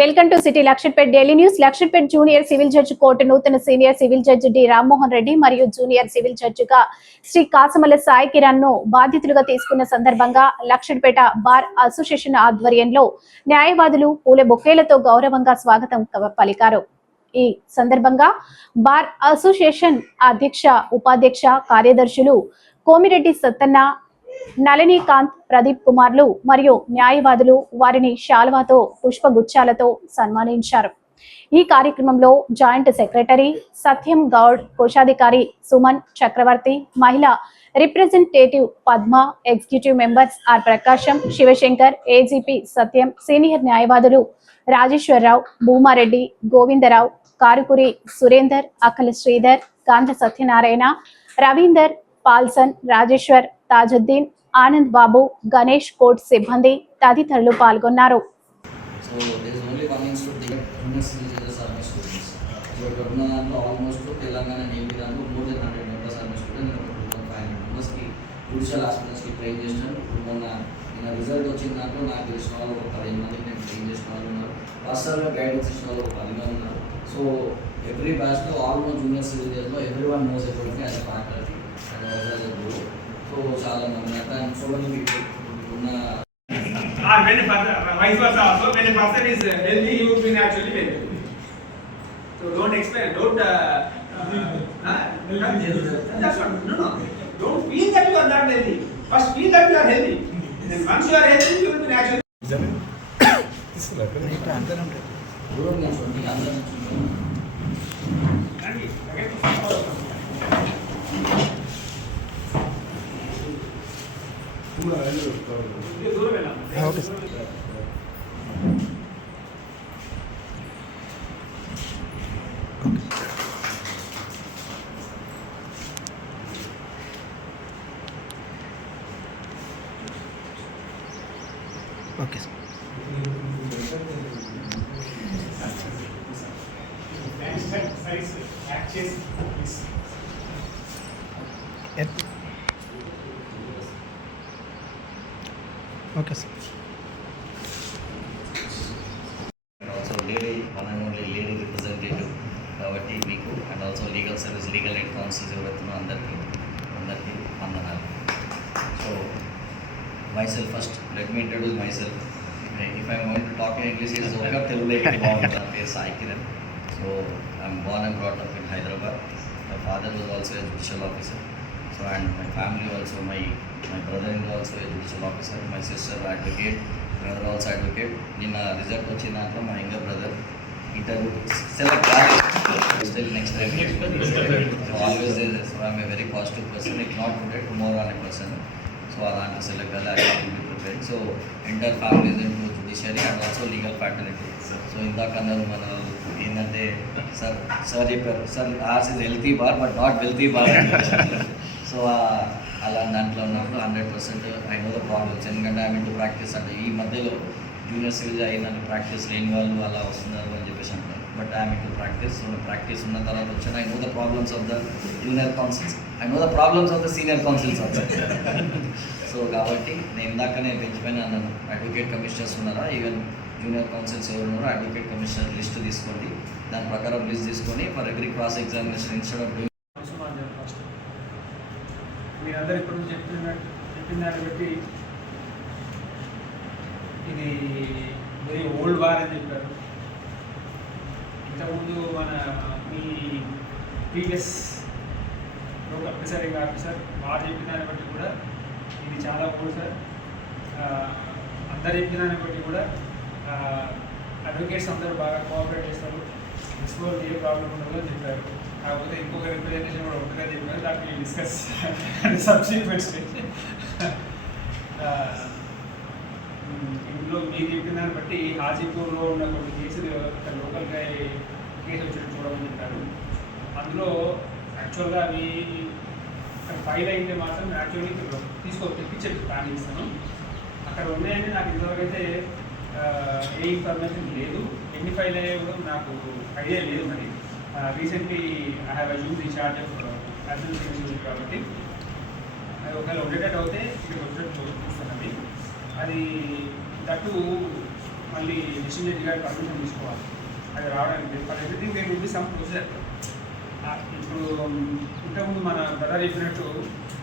Welcome to city Laxettipet daily news. Laxettipet junior civil judge court నూతన senior civil judge D Rammohan Reddy మరియు junior civil జడ్జిగా శ్రీ కాసమల్ల సాయి కిరణ్ ను బాధ్యతలుగా తీసుకున్న సందర్భంగా లక్షట్పేట బార్ అసోసియేషన్ ఆధ్వర్యంలో న్యాయవాదులు పూల బొకేలతో గౌరవంగా స్వాగతం పలికారు. ఈ సందర్భంగా బార్ అసోసియేషన్ అధ్యక్ష, ఉపాధ్యక్ష, కార్యదర్శులు కోమిరెడ్డి సత్తన్న, నళినీకాంత్, ప్రదీప్ కుమార్లు మరియు న్యాయవాదులు వారిని శాల్వాతో, పుష్పగుచ్చాలతో సన్మానించారు. ఈ కార్యక్రమంలో జాయింట్ సెక్రటరీ సత్యం గౌడ్, కోశాధికారి సుమన్ చక్రవర్తి, మహిళా representative Padma, executive members R Prakasam, Shivashankar, AGP Satyam, senior న్యాయవాదులు రాజేశ్వరరావు, భూమారెడ్డి, గోవిందరావు, కారుకురి సురేందర్, అక్కల శ్రీధర్, కాంత సత్యనారాయణ, రవీందర్, పాల్సన్, రాజేశ్వర్, తాజుద్దీన్, ఆనంద్ బాబు, గణేష్ కోర్ట్ సిబ్బంది తదితరులు పాల్గొన్నారు. రిజల్ట్ వచ్చిన దాంట్లో నాకు తెలిసిన వాళ్ళు ఒక 15 మందికి నేను ట్రైన్ చేసిన వాళ్ళు ఉన్నారు. వాస్తవంగా గైడెన్స్ ఇచ్చిన వాళ్ళు ఒక 10 మంది ఉన్నారు. సో ఎవ్రీ బ్యాచ్లో ఆల్మోస్ట్ జూనియర్ సివిల్ జడ్జ్లో every one knows everything as a faculty and so చాలా మంది అండ్ సో మెనీ పీపుల్ ఉన్న when vice versa also, when a person is healthy, you will be naturally healthy. So don't explain, don't don't feel that you are not healthy. First feel that you are healthy. Then once you are healthy, you will be naturally. Okay, sir. Okay, sir. Okay, sir. Also lady, one and only lady representative కాబట్టి మీకు and also legal service, legal aid councils ఎవరైతున్నా అందరికీ వందనాలు. So myself first, let me introduce myself. If I am going to talk in English, it is okay. Telugu బాగుంటుంది. నా పేరు Sai Kiran. So I am born and brought up in Hyderabad. My father was also a judicial officer. So and my family also, my brother-in-law also a judicial officer, my sister advocate, brother also advocate. నిన్న result వచ్చిన దాంట్లో మా younger brother interview select still next time. So always there. So I am a very positive person. If not today, tomorrow on a person. So అలాంటి select అయ్యాలి. I will be prepared. So entire family is into judiciary and also legal fraternity. So ఇందాక అన్నారు మన ఏంటంటే sir చెప్పారు, sir ours is healthy bar but not wealthy bar. So అలా దాంట్లో ఉన్నప్పుడు 100% I know the problems. ఎందుకంటే I mean to practice అంటే ఈ మధ్యలో జూనియర్ సివిల్ అయిన ప్రాక్టీస్ లేని వాళ్ళు అలా వస్తున్నారు అని చెప్పేసి అంటారు. But I mean to practice. So practice ఉన్న తర్వాత వచ్చిన I know the problems of the junior councils, I know the problems of the senior councils also. So కాబట్టి నేను ఇందాకనే పెంచిపోయిన అన్నాను, అడ్వకేట్ కమిషనర్స్ ఉన్నారా, ఈవెన్ జూనియర్ కౌన్సిల్స్ ఎవరు ఉన్నారో అడ్వకేట్ కమిషనర్ లిస్ట్ తీసుకోండి. దాని ప్రకారం లిస్ట్ తీసుకొని for every cross examination instead of మీరందరూ ఇప్పుడు చెప్పిన దాన్ని బట్టి ఇది వెరీ ఓల్డ్ బార్ అని చెప్పారు. ఇంతకుముందు మీ ప్రీవియస్ లోకల్ ప్రిసైడింగ్ ఆఫీసర్ వారు చెప్పిన దాన్ని బట్టి కూడా ఇది చాలా ఓల్డ్ సార్. అందరు చెప్పిన దాన్ని బట్టి కూడా అడ్వకేట్స్ అందరూ బాగా కోఆపరేట్ చేస్తారు, ఎక్స్ప్లోర్ ఏ ప్రాబ్లం ఉండదు అని చెప్పారు. కాకపోతే ఇంకొక రిప్రజెంటేషన్ కూడా ఉంటుందని చెప్పారు. దాన్ని డిస్కస్ సబ్సిక్వెంట్ స్టేజ్. ఇందులో మీరు చెప్పిన దాన్ని బట్టి హాజీపూర్లో ఉన్న కొన్ని కేసులు లోకల్గా కేసు వచ్చి చూడమని చెప్పారు. అందులో యాక్చువల్గా అవి ఫైల్ అయితే మాత్రం యాక్చువల్లీ తెప్పించే ప్లాన్ ఇస్తాను. అక్కడ ఉన్నాయని నాకు ఇంతవరకు అయితే ఏ ఇన్ఫర్మేషన్ లేదు. ఎన్ని ఫైల్ అయ్యే కూడా నాకు ఐడియా లేదు. మరి recently I have use the charge of administration కాబట్టి అది ఒకవేళ ఉండేటట్టు అయితే మీకు వచ్చినట్టు చూపిస్తున్నది. అది దట్టు మళ్ళీ డిసిషన్ జడ్జి గారి పర్మిషన్ తీసుకోవాలి అది రావడానికి. For everything there will be some procedure. ఇప్పుడు ఇంతకుముందు మన బ్రదర్ చెప్పినట్టు